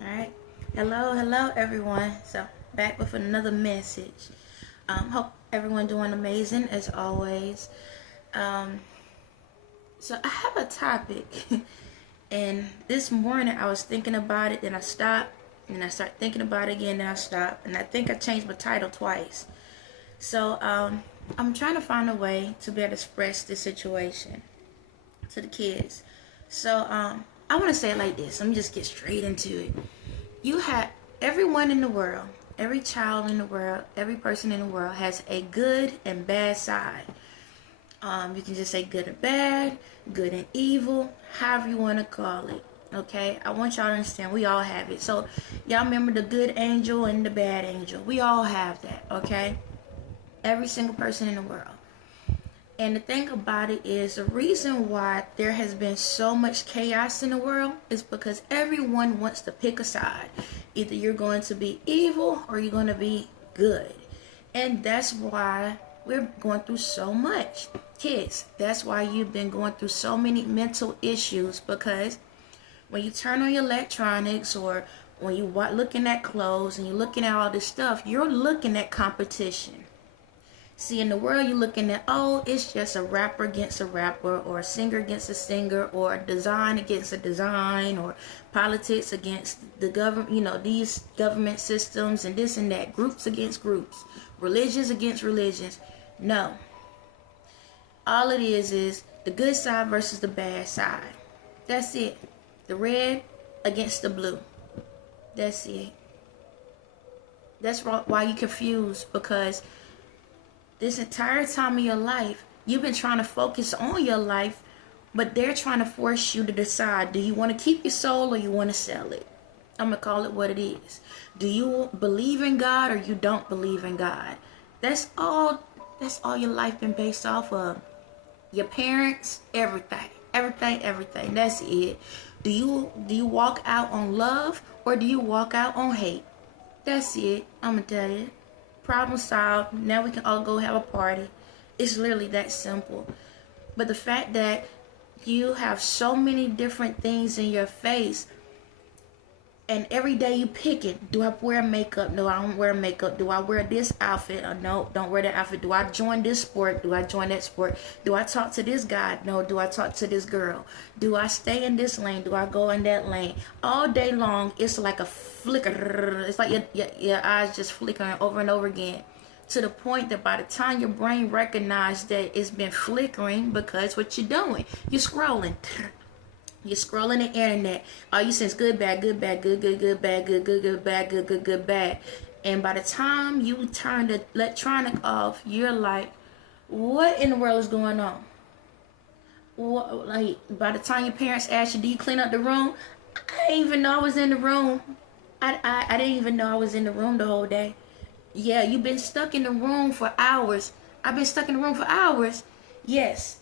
Alright. Hello everyone. So back with another message. Hope everyone doing amazing as always. Um, so I have a topic and this morning I was thinking about it, then I stopped, and I started thinking about it again, then I stopped, and I think I changed my title twice. So I'm trying to find a way to be able to express this situation to the kids. So I want to say it like this. Let me just get straight into it. You have everyone in the world, every child in the world, every person in the world has a good and bad side. You can just say good and bad, good and evil, however you want to call it. Okay, I want y'all to understand we all have it. So y'all remember the good angel and the bad angel. We all have that. Okay, every single person in the world. And the thing about it is, the reason why there has been so much chaos in the world is because everyone wants to pick a side. Either you're going to be evil or you're going to be good. And that's why we're going through so much. Kids, that's why you've been going through so many mental issues, because when you turn on your electronics or when you looking at clothes and you're looking at all this stuff, you're looking at competition. See, in the world, you're looking at, oh, it's just a rapper against a rapper, or a singer against a singer, or a design against a design, or politics against the government, these government systems and this and that, groups against groups, religions against religions. No. All it is the good side versus the bad side. That's it. The red against the blue. That's it. That's why you're confused, because this entire time of your life, you've been trying to focus on your life, but they're trying to force you to decide, do you want to keep your soul or you want to sell it? I'm going to call it what it is. Do you believe in God or you don't believe in God? That's all your life been based off of. Your parents, everything. That's it. Do you walk out on love or do you walk out on hate? That's it. I'm going to tell you. Problem solved. Now we can all go have a party. It's literally that simple. But the fact that you have so many different things in your face, and every day you pick it. Do I wear makeup? No, I don't wear makeup. Do I wear this outfit? No, don't wear that outfit. Do I join this sport? Do I join that sport? Do I talk to this guy? No, do I talk to this girl? Do I stay in this lane? Do I go in that lane? All day long, it's like a flicker. It's like your eyes just flickering over and over again, to the point that by the time your brain recognizes that it's been flickering, because what you're doing, you're scrolling. You're scrolling the internet. All you see is good, bad, good, bad, good, good, good, bad, good, good, good, bad, good, good, good, bad. And by the time you turn the electronic off, you're like, what in the world is going on? What, like, by the time your parents ask you, do you clean up the room? I didn't even know I was in the room. I didn't even know I was in the room the whole day. Yeah, you've been stuck in the room for hours. I've been stuck in the room for hours. Yes.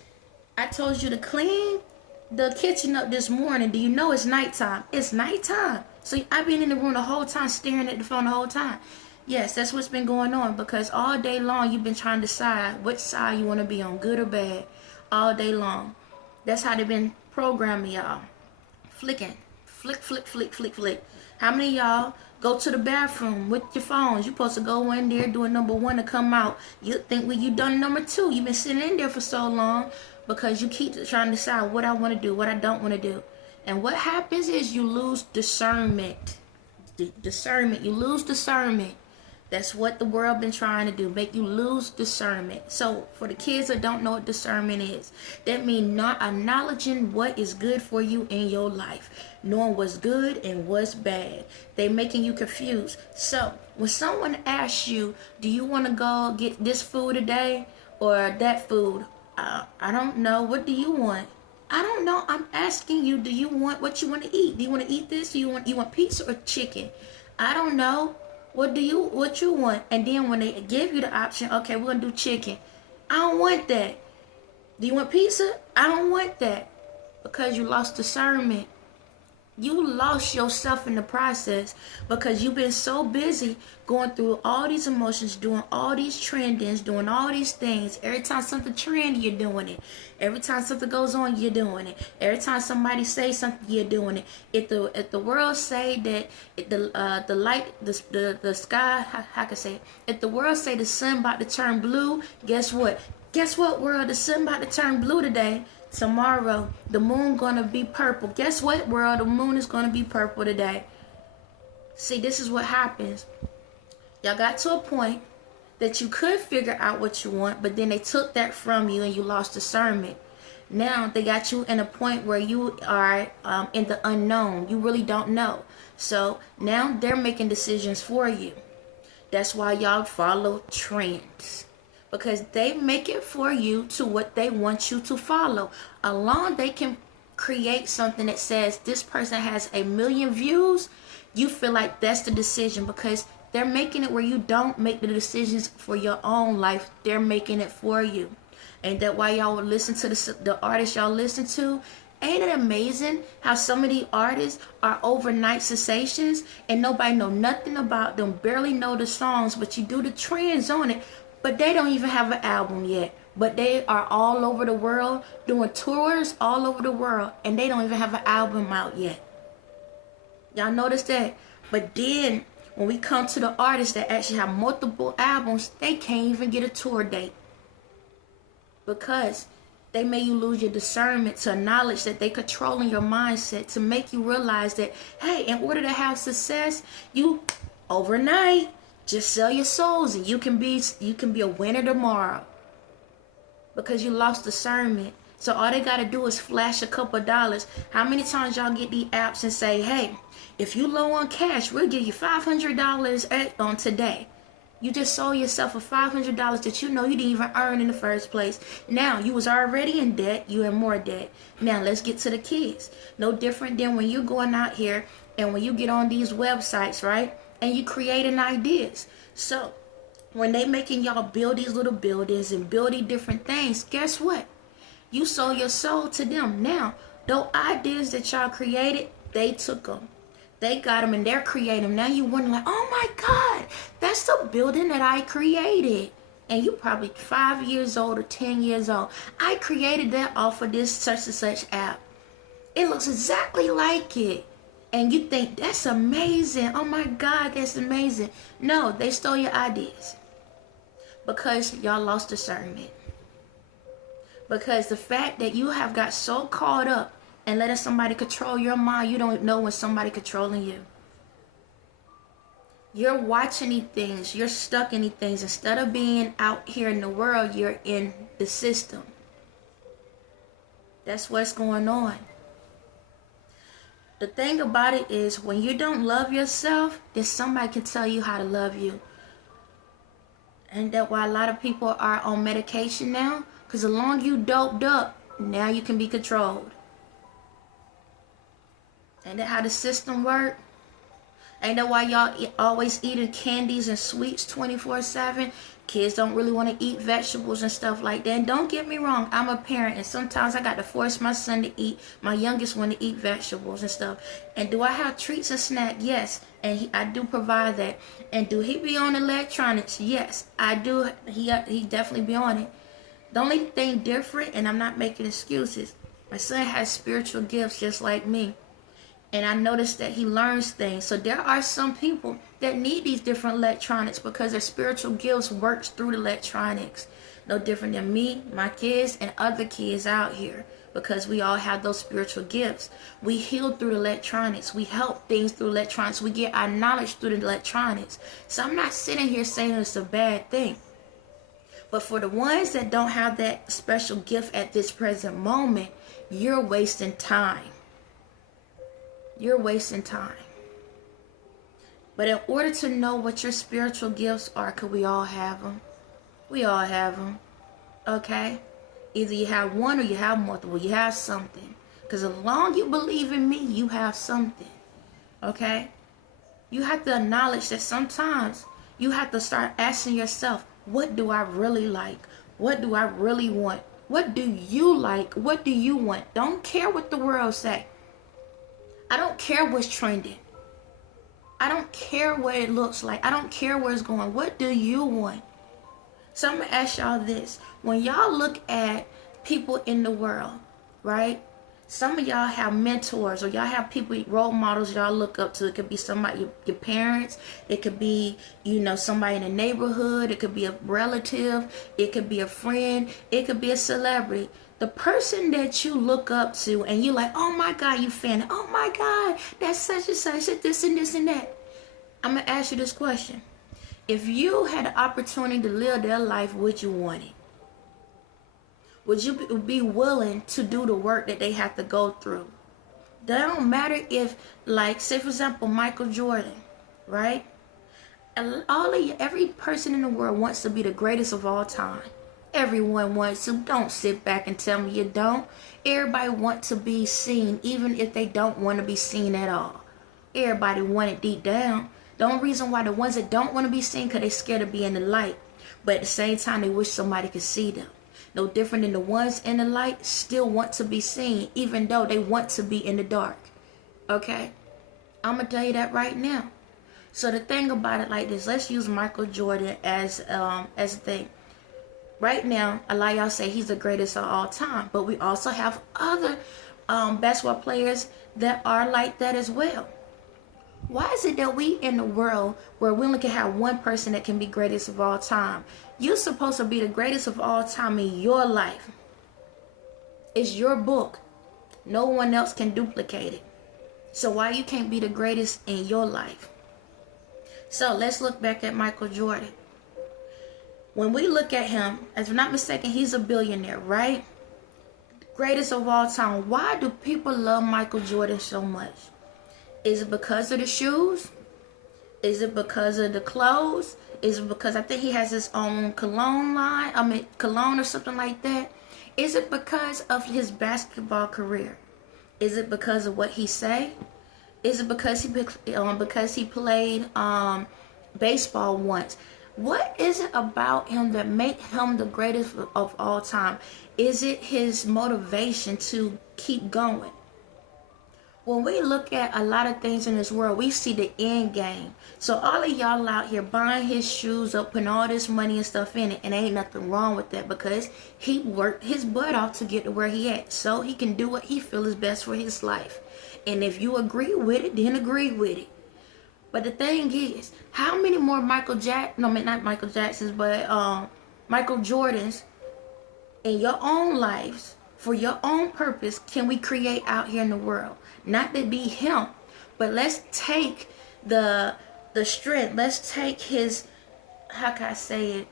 I told you to clean the kitchen up this morning. Do you know it's nighttime? It's nighttime. So I've been in the room the whole time, staring at the phone the whole time. Yes, that's what's been going on, because all day long you've been trying to decide which side you want to be on, good or bad, all day long. That's how they've been programming y'all. Flicking. Flick, flick, flick, flick, flick. How many of y'all go to the bathroom with your phones? You're supposed to go in there doing number one to come out. You think when you done number two, you've been sitting in there for so long, because you keep trying to decide what I want to do, what I don't want to do. And what happens is you lose discernment. You lose discernment. That's what the world been trying to do, make you lose discernment. So for the kids that don't know what discernment is, that means not acknowledging what is good for you in your life, knowing what's good and what's bad. They making you confused. So when someone asks you, do you want to go get this food today or that food? I don't know. What do you want? I don't know. I'm asking you, do you want what you want to eat? Do you want to eat this? Do you want pizza or chicken? I don't know. What you want? And then when they give you the option, okay, we're going to do chicken. I don't want that. Do you want pizza? I don't want that. Because you lost discernment. You lost yourself in the process because you've been so busy going through all these emotions, doing all these trendings, doing all these things. Every time something trendy, you're doing it. Every time something goes on, you're doing it. Every time somebody says something, you're doing it. If the world say that the light, the sky, how can I say it? If the world say the sun about to turn blue, guess what? Guess what, world? The sun about to turn blue today. Tomorrow, the moon gonna be purple. Guess what, world? The moon is gonna be purple today. See, this is what happens. Y'all got to a point that you could figure out what you want, but then they took that from you and you lost discernment. Now they got you in a point where you are in the unknown. You really don't know. So now they're making decisions for you. That's why y'all follow trends. Because they make it for you to what they want you to follow. Along they can create something that says this person has 1 million views. You feel like that's the decision because they're making it where you don't make the decisions for your own life. They're making it for you. And that why y'all would listen to the artists y'all listen to. Ain't it amazing how some of these artists are overnight sensations and nobody know nothing about them, barely know the songs, but you do the trends on it. But they don't even have an album yet. But they are all over the world, doing tours all over the world. And they don't even have an album out yet. Y'all notice that? But then, when we come to the artists that actually have multiple albums, they can't even get a tour date. Because they make you lose your discernment to acknowledge that they controlling your mindset. To make you realize that, hey, in order to have success, you overnight just sell your souls and you can be a winner tomorrow. Because you lost discernment. So all they got to do is flash a couple of dollars. How many times y'all get these apps and say, hey, if you low on cash, we'll give you $500 on today. You just sold yourself for $500 that you know you didn't even earn in the first place. Now, you was already in debt. You in more debt. Now, let's get to the kids. No different than when you're going out here and when you get on these websites, right? And you creating ideas. So when they making y'all build these little buildings and build these different things, guess what? You sold your soul to them. Now, those ideas that y'all created, they took them. They got them and they're creating them. Now you wonder like, oh my God, that's the building that I created. And you probably 5 years old or 10 years old. I created that off of this such and such app. It looks exactly like it. And you think, that's amazing. Oh my God, that's amazing. No, they stole your ideas. Because y'all lost discernment. Because the fact that you have got so caught up and letting somebody control your mind, you don't know when somebody controlling you. You're watching these things. You're stuck in these things. Instead of being out here in the world, you're in the system. That's what's going on. The thing about it is, when you don't love yourself, then somebody can tell you how to love you. And that's why a lot of people are on medication now. Because as long as you doped up, now you can be controlled. Ain't that how the system work? Ain't that why y'all always eating candies and sweets 24/7? Kids don't really want to eat vegetables and stuff like that. And don't get me wrong, I'm a parent and sometimes I got to force my son to eat, my youngest one to eat vegetables and stuff. And do I have treats and snacks? Yes. And I do provide that. And do he be on electronics? Yes, I do. He definitely be on it. The only thing different, and I'm not making excuses, my son has spiritual gifts just like me. And I noticed that he learns things. So there are some people that need these different electronics because their spiritual gifts works through the electronics. No different than me, my kids, and other kids out here. Because we all have those spiritual gifts. We heal through the electronics. We help things through electronics. We get our knowledge through the electronics. So I'm not sitting here saying it's a bad thing. But for the ones that don't have that special gift at this present moment, you're wasting time. You're wasting time. But in order to know what your spiritual gifts are, because we all have them. We all have them. Okay? Either you have one or you have multiple. You have something. Because as long as you believe in me, you have something. Okay? You have to acknowledge that sometimes you have to start asking yourself, what do I really like? What do I really want? What do you like? What do you want? Don't care what the world say. I don't care what's trending. I don't care what it looks like. I don't care where it's going. What do you want? So I'm going to ask y'all this. When y'all look at people in the world, right? Some of y'all have mentors, or y'all have people, role models y'all look up to. It could be somebody, your parents. It could be, somebody in the neighborhood. It could be a relative. It could be a friend. It could be a celebrity. The person that you look up to and you like, oh my God, you fan. Oh my God, that's such and such, this and this and that. I'm going to ask you this question. If you had the opportunity to live their life, would you want it? Would you be willing to do the work that they have to go through? That don't matter if, like, say for example, Michael Jordan, right? Every person in the world wants to be the greatest of all time. Everyone wants to. Don't sit back and tell me you don't. Everybody wants to be seen, even if they don't want to be seen at all. Everybody want it deep down. The only reason why the ones that don't want to be seen, because they're scared of being in the light. But at the same time, they wish somebody could see them. No different than the ones in the light still want to be seen, even though they want to be in the dark. Okay? I'm going to tell you that right now. So the thing about it like this, let's use Michael Jordan as a thing. Right now, a lot of y'all say he's the greatest of all time, but we also have other basketball players that are like that as well. Why is it that we in the world where we only can have one person that can be greatest of all time? You're supposed to be the greatest of all time in your life. It's your book. No one else can duplicate it. So why you can't be the greatest in your life? So let's look back at Michael Jordan. When we look at him, if I'm not mistaken, he's a billionaire, right? Greatest of all time. Why do people love Michael Jordan so much? Is it because of the shoes? Is it because of the clothes? Is it because I think he has his own cologne line? Cologne or something like that. Is it because of his basketball career? Is it because of what he say? Is it because he played baseball once? What is it about him that make him the greatest of all time? Is it his motivation to keep going? When we look at a lot of things in this world, we see the end game. So all of y'all out here buying his shoes up, putting all this money and stuff in it, and ain't nothing wrong with that because he worked his butt off to get to where he at. So he can do what he feels is best for his life. And if you agree with it, then agree with it. But the thing is, how many more Michael Jordans in your own lives, for your own purpose, can we create out here in the world? Not to be him, but let's take the strength. Let's take his, how can I say it?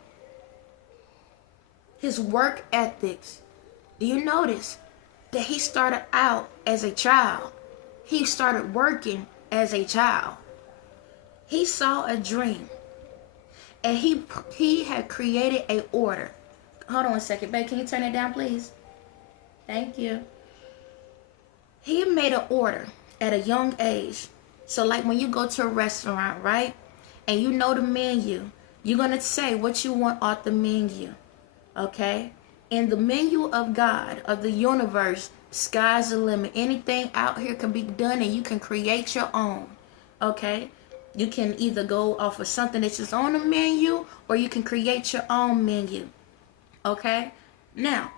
His work ethics. Do you notice that he started out as a child? He started working as a child. He saw a dream, and he had created an order. Hold on a second, babe. Can you turn it down, please? Thank you. He made an order at a young age. So like when you go to a restaurant, right? And you know the menu, you're going to say what you want off the menu. Okay? In the menu of God, of the universe, sky's the limit. Anything out here can be done and you can create your own. Okay? You can either go off of something that's just on the menu or you can create your own menu. Okay? Now,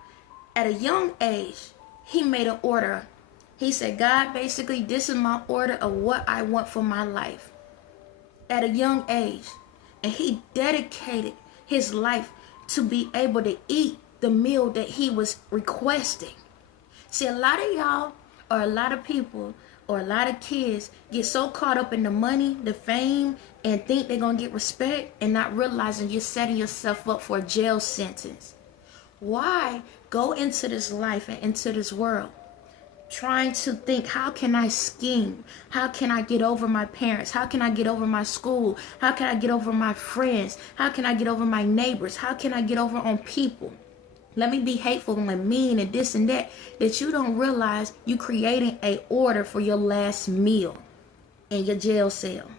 at a young age, he made an order. He said, God, basically, this is my order of what I want for my life. At a young age. And he dedicated his life to be able to eat the meal that he was requesting. See, a lot of y'all, or a lot of people, or a lot of kids get so caught up in the money, the fame, and think they're going to get respect and not realizing you're setting yourself up for a jail sentence. Why go into this life and into this world trying to think, how can I scheme? How can I get over my parents? How can I get over my school? How can I get over my friends? How can I get over my neighbors? How can I get over on people? Let me be hateful and mean and this and that you don't realize you creating a order for your last meal in your jail cell.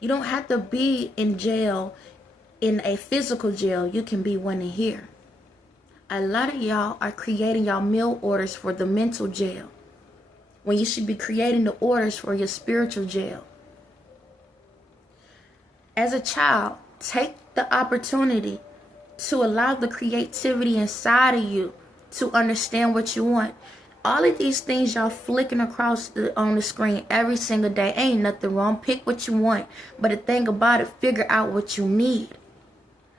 You don't have to be in jail, in a physical jail. You can be one in here. A lot of y'all are creating y'all meal orders for the mental jail. when you should be creating the orders for your spiritual jail. As a child, take the opportunity to allow the creativity inside of you to understand what you want. All of these things y'all flicking across on the screen every single day, ain't nothing wrong. Pick what you want. But the thing about it, figure out what you need.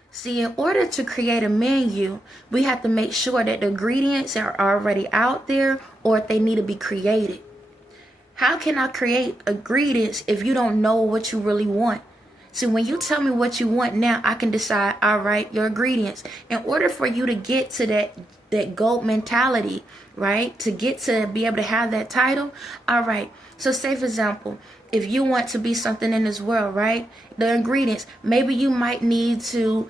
See, in order to create a menu, we have to make sure that the ingredients are already out there, or if they need to be created. How can I create ingredients if you don't know what you really want? See, when you tell me what you want now, I can decide, all right, your ingredients. In order for you to get to that GOAT mentality, right, to get to be able to have that title, all right, so say for example, if you want to be something in this world, right, the ingredients, maybe you might need to,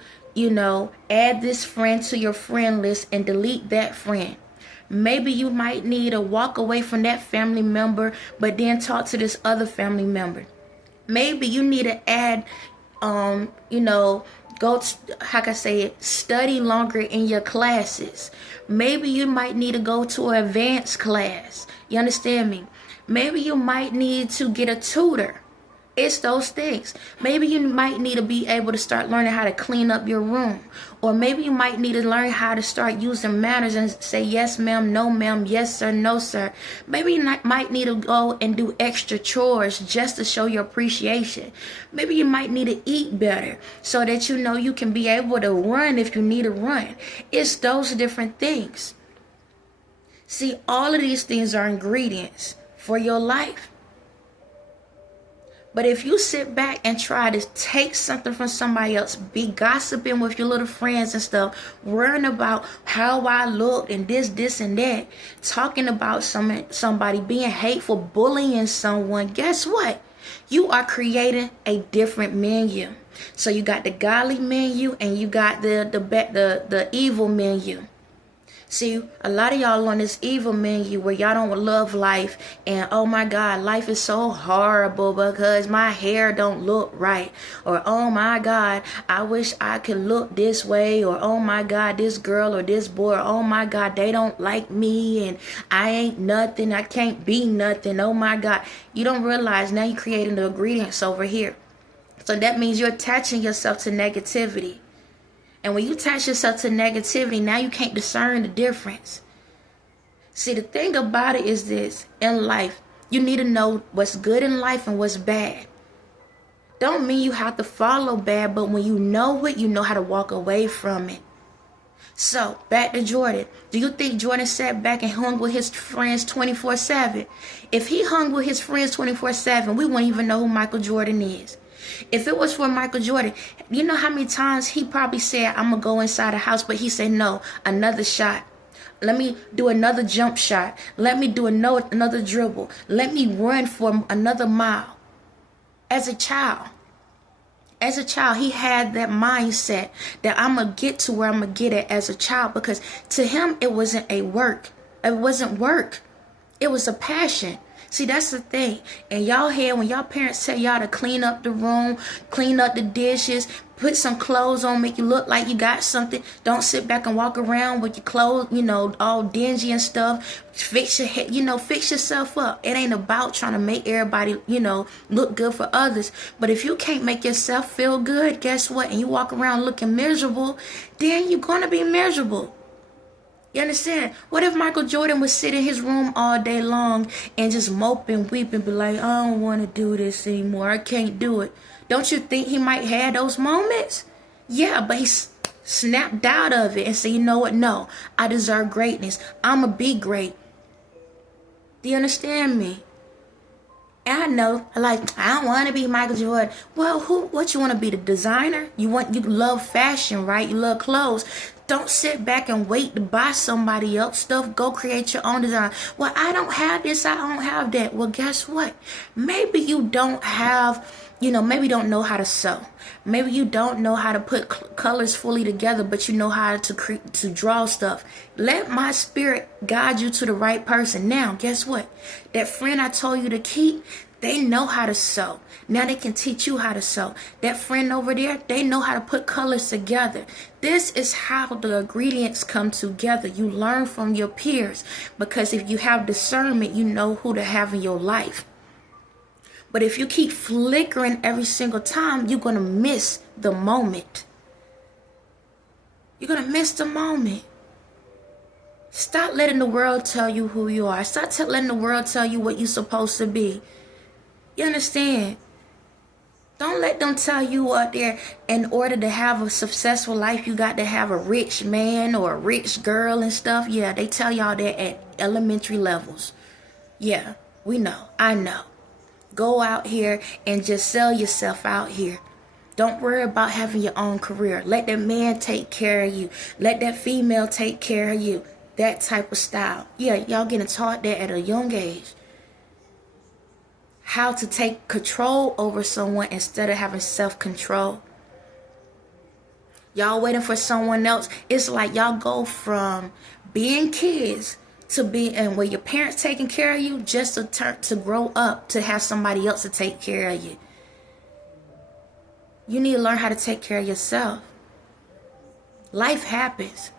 add this friend to your friend list and delete that friend. Maybe you might need to walk away from that family member, but then talk to this other family member. Maybe you need to add, study longer in your classes. Maybe you might need to go to an advanced class. You understand me? Maybe you might need to get a tutor. It's those things. Maybe you might need to be able to start learning how to clean up your room. Or maybe you might need to learn how to start using manners and say yes ma'am, no ma'am, yes sir, no sir. Maybe you might need to go and do extra chores just to show your appreciation. Maybe you might need to eat better so that you can be able to run if you need to run. It's those different things. See, all of these things are ingredients for your life. But if you sit back and try to take something from somebody else, be gossiping with your little friends and stuff, worrying about how I look and this and that, talking about somebody, being hateful, bullying someone, guess what? You are creating a different menu. So you got the godly menu and you got the evil menu. See, a lot of y'all on this evil menu where y'all don't love life and, oh my God, life is so horrible because my hair don't look right. Or, oh my God, I wish I could look this way. Or, oh my God, this girl or this boy, or, oh my God, they don't like me and I ain't nothing. I can't be nothing. Oh my God. You don't realize now you're creating the ingredients over here. So that means you're attaching yourself to negativity. And when you attach yourself to negativity, now you can't discern the difference. See, the thing about it is this. In life, you need to know what's good in life and what's bad. Don't mean you have to follow bad, but when you know it, you know how to walk away from it. So, back to Jordan. Do you think Jordan sat back and hung with his friends 24/7? If he hung with his friends 24/7, we wouldn't even know who Michael Jordan is. If it was for Michael Jordan, you know how many times he probably said, I'm going to go inside the house, but he said, no, another shot. Let me do another jump shot. Let me do another dribble. Let me run for another mile. As a child, he had that mindset that I'm going to get to where I'm going to get at as a child, because to him, it wasn't a work. It wasn't work. It was a passion. See, that's the thing. And y'all hear when y'all parents tell y'all to clean up the room, clean up the dishes, put some clothes on, make you look like you got something. Don't sit back and walk around with your clothes, all dingy and stuff. Fix your head, fix yourself up. It ain't about trying to make everybody, look good for others. But if you can't make yourself feel good, guess what? And you walk around looking miserable, then you're going to be miserable. You understand? What if Michael Jordan would sit in his room all day long and just mope and weep and be like, I don't want to do this anymore. I can't do it. Don't you think he might have those moments? Yeah, but he snapped out of it and said, you know what? No, I deserve greatness. I'm going to be great. Do you understand me? And I know, I don't want to be Michael Jordan. Well, what you want to be, the designer? You love fashion, right? You love clothes. Don't sit back and wait to buy somebody else stuff. Go create your own design. Well, I don't have this. I don't have that. Well, guess what? Maybe you don't have, maybe you don't know how to sew. Maybe you don't know how to put colors fully together, but you know how to draw stuff. Let my spirit guide you to the right person. Now, guess what? That friend I told you to keep, They know how to sew. Now they can teach you how to sew. That friend over there, they know how to put colors together. This is how the ingredients come together. You learn from your peers, because if you have discernment, you know who to have in your life. But if you keep flickering every single time, you're going to miss the moment. You're going to miss the moment. Stop letting the world tell you who you are. Stop letting the world tell you what you're supposed to be. You understand? Don't let them tell you out there, in order to have a successful life, you got to have a rich man or a rich girl and stuff. Yeah, they tell y'all that at elementary levels. Yeah, we know. I know. Go out here and just sell yourself out here. Don't worry about having your own career. Let that man take care of you. Let that female take care of you. That type of style. Yeah, y'all getting taught that at a young age. How to take control over someone instead of having self-control. Y'all waiting for someone else. It's like y'all go from being kids to being, and where your parents taking care of you, just to grow up to have somebody else to take care of you. You need to learn how to take care of yourself. Life happens.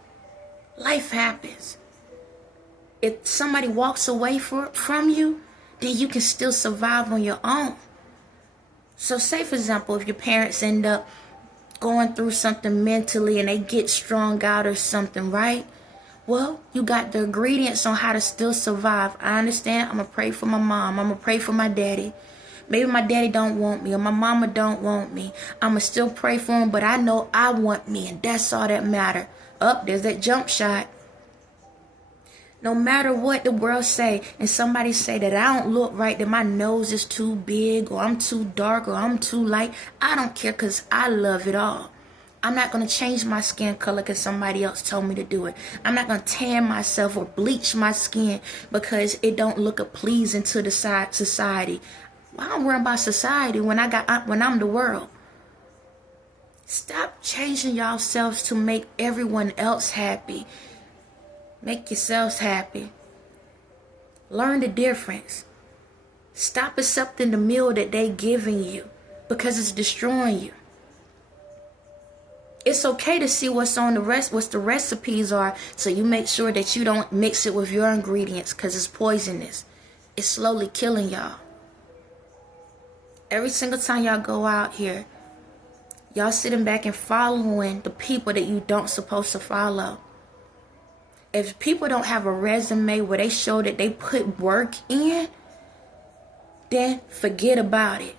Life happens. If somebody walks away from you, then you can still survive on your own. So say, for example, if your parents end up going through something mentally and they get strung out or something, right? Well, you got the ingredients on how to still survive. I understand. I'm going to pray for my mom. I'm going to pray for my daddy. Maybe my daddy don't want me or my mama don't want me. I'm going to still pray for him, but I know I want me, and that's all that matter. There's that jump shot. No matter what the world say, and somebody say that I don't look right, that my nose is too big, or I'm too dark, or I'm too light, I don't care, because I love it all. I'm not going to change my skin color because somebody else told me to do it. I'm not going to tan myself or bleach my skin because it don't look pleasing to the society. I don't worry about society when I'm the world. Stop changing yourselves to make everyone else happy. Make yourselves happy. Learn the difference. Stop accepting the meal that they giving you because it's destroying you. It's okay to see what the recipes are, so you make sure that you don't mix it with your ingredients, because it's poisonous. It's slowly killing y'all. Every single time y'all go out here, y'all sitting back and following the people that you don't supposed to follow. If people don't have a resume where they show that they put work in, then forget about it.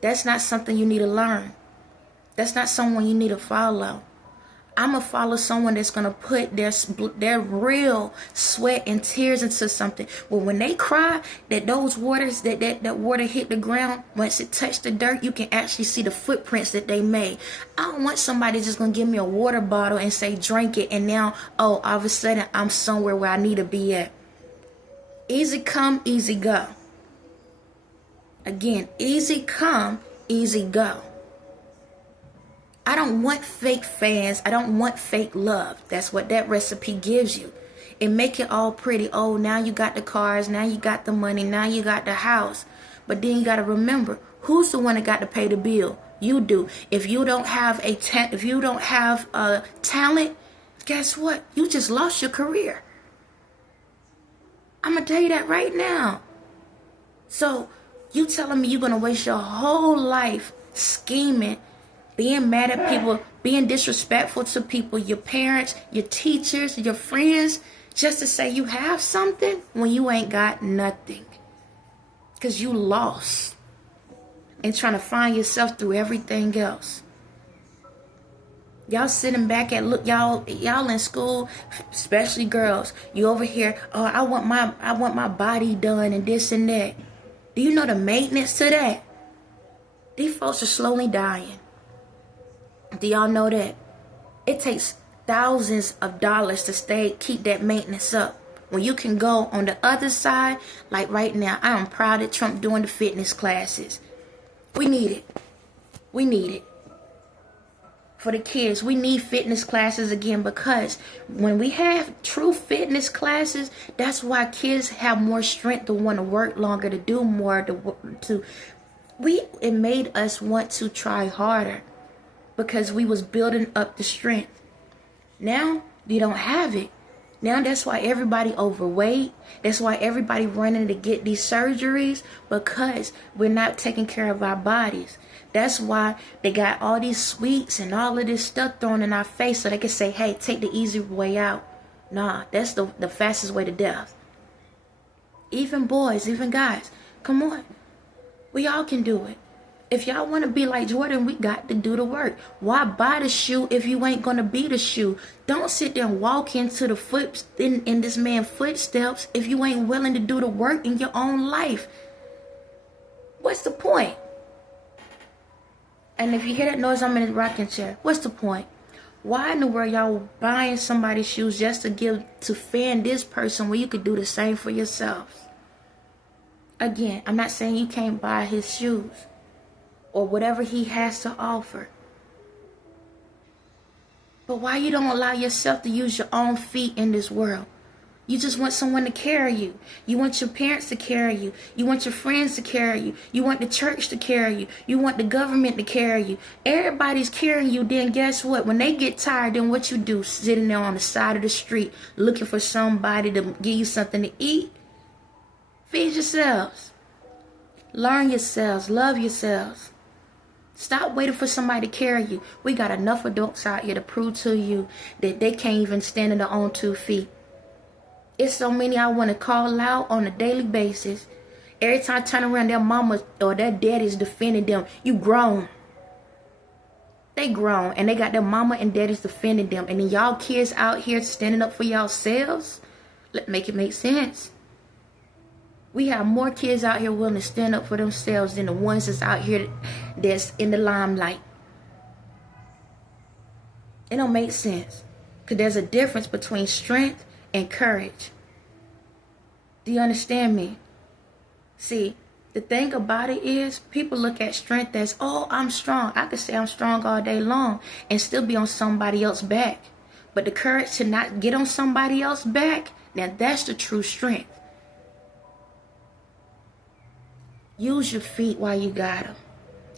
That's not something you need to learn. That's not someone you need to follow. I'm going to follow someone that's going to put their real sweat and tears into something. Well, when they cry, that those waters, that water hit the ground, once it touched the dirt, you can actually see the footprints that they made. I don't want somebody just going to give me a water bottle and say, drink it, and now, all of a sudden, I'm somewhere where I need to be at. Easy come, easy go. Again, easy come, easy go. I don't want fake fans. I don't want fake love. That's what that recipe gives you. It make it all pretty. Oh, now you got the cars. Now you got the money. Now you got the house. But then you got to remember, who's the one that got to pay the bill? You do. If you don't have a talent, guess what? You just lost your career. I'm going to tell you that right now. So you telling me you're going to waste your whole life scheming, being mad at people, being disrespectful to people, your parents, your teachers, your friends, just to say you have something when you ain't got nothing. Because you lost and trying to find yourself through everything else. Y'all sitting back at, look, y'all in school, especially girls, you over here, oh, I want my body done and this and that. Do you know the maintenance to that? These folks are slowly dying. Do y'all know that? It takes thousands of dollars to keep that maintenance up. When you can go on the other side, like right now, I am proud of Trump doing the fitness classes. We need it. We need it. for the kids. We need fitness classes again, because when we have true fitness classes, that's why kids have more strength to want to work longer, to do more, it made us want to try harder, because we was building up the strength. Now you don't have it. Now that's why everybody overweight. That's why everybody running to get these surgeries, because we're not taking care of our bodies. That's why they got all these sweets and all of this stuff thrown in our face so they can say, hey, take the easy way out. Nah, that's the fastest way to death. Even boys, even guys, come on. We all can do it. If y'all want to be like Jordan, we got to do the work. Why buy the shoe if you ain't going to be the shoe? Don't sit there and walk into the in this man's footsteps if you ain't willing to do the work in your own life. What's the point? And if you hear that noise, I'm in a rocking chair. What's the point? Why in the world y'all buying somebody's shoes just to fan this person when you could do the same for yourselves? Again, I'm not saying you can't buy his shoes or whatever he has to offer. But why you don't allow yourself to use your own feet in this world? You just want someone to carry you. You want your parents to carry you. You want your friends to carry you. You want the church to carry you. You want the government to carry you. Everybody's carrying you. Then guess what? When they get tired, then what you do? Sitting there on the side of the street looking for somebody to give you something to eat? Feed yourselves. Learn yourselves. Love yourselves. Stop waiting for somebody to carry you. We got enough adults out here to prove to you that they can't even stand on their own 2 feet. It's so many I want to call out on a daily basis. Every time I turn around, their mama or their daddy's defending them. You grown. They grown and they got their mama and daddies defending them. And then y'all kids out here standing up for yourselves. Let's make it make sense. We have more kids out here willing to stand up for themselves than the ones that's out here that's in the limelight. It don't make sense. Because there's a difference between strength and courage. Do you understand me? See, the thing about it is, people look at strength as, oh, I'm strong. I could say I'm strong all day long and still be on somebody else's back. But the courage to not get on somebody else's back, now that's the true strength. Use your feet while you got them.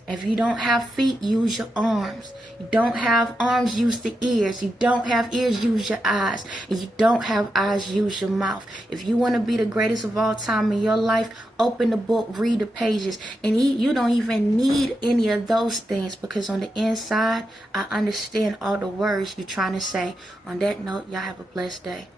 If you don't have feet, use your arms. You don't have arms, use the ears. You don't have ears, use your eyes. And you don't have eyes, use your mouth. If you want to be the greatest of all time in your life, open the book, read the pages. And you don't even need any of those things, because on the inside, I understand all the words you're trying to say. On that note, y'all have a blessed day.